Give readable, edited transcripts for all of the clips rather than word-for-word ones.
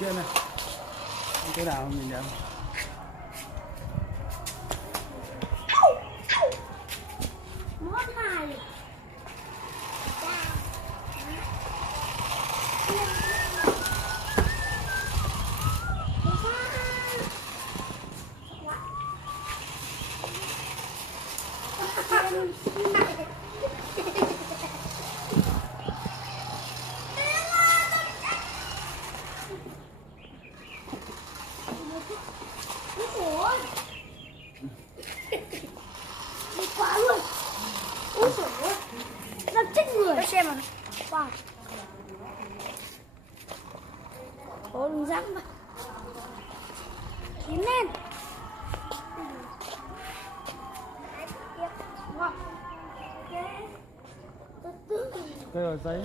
kia này. Cái nào mình nhận. Món này. Đi quá luôn. Úi dồi ôi. Nó chết người. Cho xem nào. Wow. Ôi đừng dám mà. Kiếm lên. Wow. Đây rồi giấy.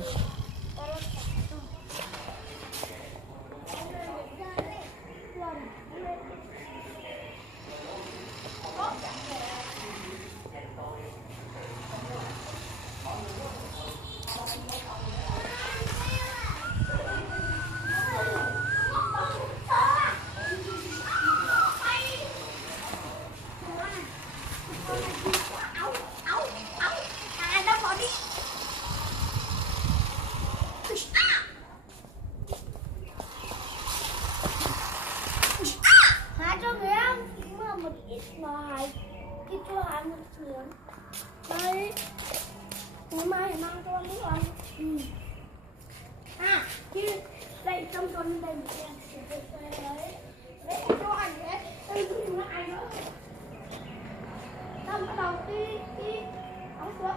Cho người ăn mà một ít bài cái cho ăn một miếng đây ngày mai thì mang cho ăn nước ăn kia đây trong con đây một đấy đấy cho anh đấy đây cũng là ai nữa xong bắt đầu đi ống nước